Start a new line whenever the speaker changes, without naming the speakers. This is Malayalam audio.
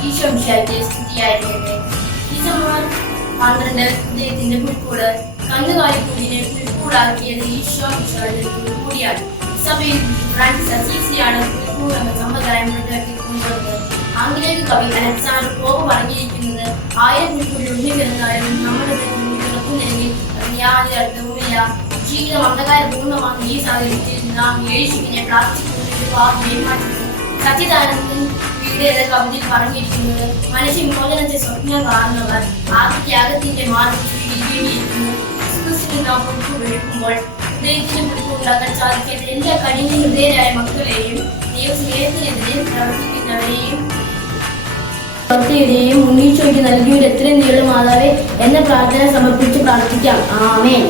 ഈശോ വിശാലിന്റെ സ്തുതിയായിരിക്കട്ടെ ഡിസംബർ പന്ത്രണ്ട് അദ്ദേഹത്തിന്റെ പുൽക്കൂട് കന്നുകാലി കുഞ്ഞിനെ പുൽക്കൂടാക്കിയത് ഈശോ വിശാലിന്റെ പുൽക്കൂടിയാണ് സഭയിൽ ഫ്രാൻസിസ് അസീസിയാണ് പുൽക്കൂട് എന്ന സമ്പ്രദായം കൊണ്ടുവന്നത്. ആംഗ്ലേയ കവി അലക്സാണ്ടർ പോപ്പ് പറഞ്ഞിരിക്കുന്നത് ആയിരം പുൽക്കൂടി ഉണ്ണിക്കിടന്നാലും നമ്മുടെ തുറക്കുന്നെങ്കിൽ അതിന് യാതൊരു അർത്ഥവുമില്ല ജീവിത മന്ദകാര പൂർണമാണ് ഈ സാഹചര്യത്തിൽ നാം യേശുവിനെ പ്രാർത്ഥിക്കുന്നത് സച്ചിദാനന്ദൻ എന്ന കവിതയിൽ പറഞ്ഞിരിക്കുന്നത് മനുഷ്യ വിമോചനത്തെ സ്വപ്നം കാണുന്നവർ ആ ത്യാഗത്തിന്റെ മാർഗം സ്വീകരിക്കേണ്ടിയിരിക്കുന്നു ക്രിസ്തുവിനെ നാം വെളുക്കുമ്പോൾ ഹൃദയത്തിന് പിടിച്ചുണ്ടാക്കാൻ സാധിക്കാത്ത എല്ലാ കഠിന ഹൃദയരായ മക്കളെയും ദൈവസ്നേഹത്തിനെതിരെ പ്രവർത്തിക്കുന്നവരെയും ഭക്തിയുടെയും ഉണ്ണീശോയ്ക്ക് നൽകിയൊരു എത്രയും നീളും മാതാവേ എന്ന പ്രാർത്ഥന സമർപ്പിച്ച് പ്രാർത്ഥിക്കാം. ആമേൻ.